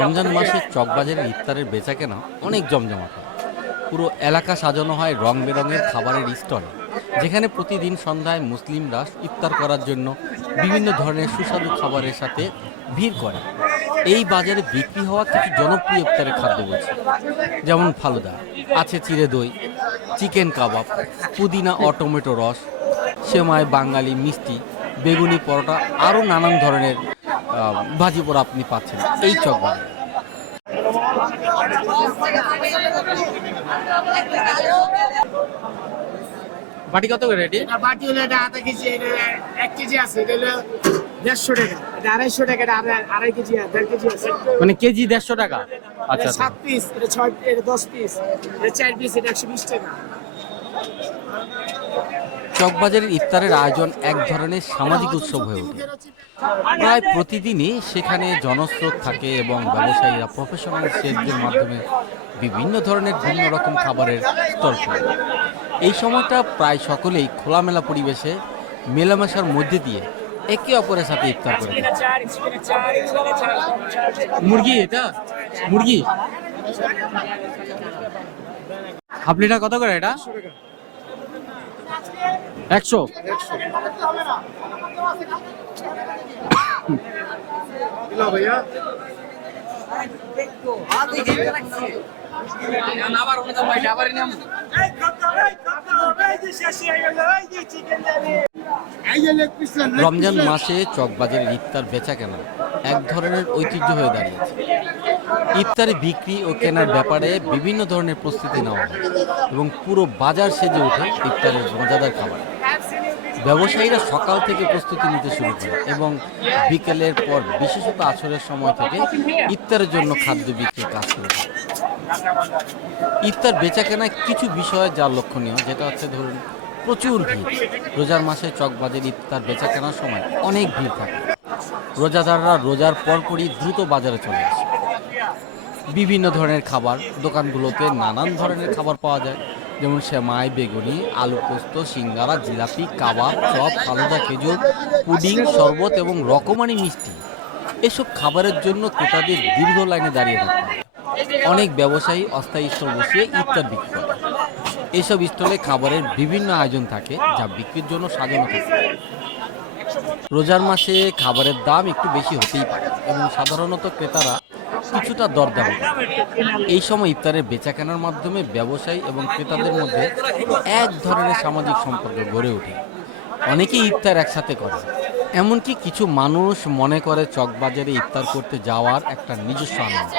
রমজান মাসে চকবাজারের ইফতারের বেচাকেনা অনেক জমজমাট হয়। পুরো এলাকা সাজানো হয় রং বেরঙের খাবারের স্টল, যেখানে প্রতিদিন সন্ধ্যায় মুসলিমরা ইফতার করার জন্য বিভিন্ন ধরনের সুস্বাদু খাবারের সাথে ভিড় করে। এই বাজারে বিক্রি হওয়া কিছু জনপ্রিয় ইফতারের খাদ্য বলছি, যেমন ফালুদা, আছে চিড়ে দই, চিকেন কাবাব, পুদিনা ও টমেটো রস, সেমাই, বাঙালি মিষ্টি, বেগুনি পরোটা, আরও নানান ধরনের ভাজি পোড়া আপনি পাচ্ছেন এই চকবাজারে। বাটি কত করে এটি? বাটি হলো এটা আধা কেজি, এটা 1 কেজি আছে, এটা হলো 150 টাকা, এটা 250 টাকা, এটা আড়াই কেজি, 1.5 কেজি আছে। মানে কেজি 150 টাকা? আচ্ছা, 7 পিস, এটা 6, এটা 10 পিস, এটা 4 পিস, এটা 120 টাকা। চকবাজারের ইফতারের আয়োজন এক ধরনের সামাজিক উৎসব হয়ে ওঠে। প্রায় প্রতিদিনই সেখানে জনস্রোত থাকে এবং ব্যবসায়ীরা প্রফেশনাল শেফদের মাধ্যমে বিভিন্ন ধরনের ভিন্ন রকম খাবারের স্টল করে। এই সময়টা প্রায় সকলেই খোলামেলা পরিবেশে মেলামেশার মধ্যে দিয়ে একে অপরের সাথে ইফতার করে থাকে। মুরগি, এটা মুরগি হাফ লিটার কত করে এটা? 100। রমজান মাসে চকবাজারের ইফতার বেচা কেনা এক ধরনের ঐতিহ্য হয়ে দাঁড়িয়েছে। ইফতারে বিক্রি ও কেনার ব্যাপারে বিভিন্ন ধরনের প্রস্তুতি নেওয়া হয় এবং পুরো বাজার সেজে ওঠে ইফতারের মজাদার খাবার। ব্যবসায়ীরা সকাল থেকে প্রস্তুতি নিতে শুরু করে এবং বিকেলের পর বিশেষত আসরের সময় থেকে ইফতারের জন্য খাদ্য বিক্রির কাজ শুরু করে। ইফতার বেচা কেনায় কিছু বিষয় যা লক্ষণীয়, যেটা হচ্ছে ধরুন প্রচুর ভিড়। রোজার মাসে চকবাজার ইফতার বেচা কেনার সময় অনেক ভিড় থাকে। রোজাদাররা রোজার পরপরই দ্রুত বাজারে চলে আসে। বিভিন্ন ধরনের খাবার দোকানগুলোতে নানান ধরনের খাবার পাওয়া যায়, যেমন সেমাই, বেগুনি, আলু পোস্ত, সিঙ্গারা, জিলাপি, কাবাব, চপ, ফালুদা, খেজুর, পুডিং, শরবত এবং রকমারি মিষ্টি। এসব খাবারের জন্য ক্রেতাদের দীর্ঘ লাইনে দাঁড়িয়ে থাকতে হয়। অনেক ব্যবসায়ী অস্থায়ী স্টল বসিয়ে ইফতার বিক্রি করে। এসব স্টলে খাবারের বিভিন্ন আয়োজন থাকে, যা বিক্রির জন্য সাজানো থাকে। রোজার মাসে খাবারের দাম একটু বেশি হতেই পারে এবং সাধারণত ক্রেতারা কিছুটা দরদাম করে। এই সময় ইফতারের বেচাকেনার মাধ্যমে ব্যবসায়ী এবং ক্রেতাদের মধ্যে এক ধরনের সামাজিক সম্পর্ক গড়ে ওঠে। অনেকেই ইফতার একসাথে করে, এমনকি কিছু মানুষ মনে করে চকবাজারে ইফতার করতে যাওয়ার একটা নিজস্ব আনন্দ।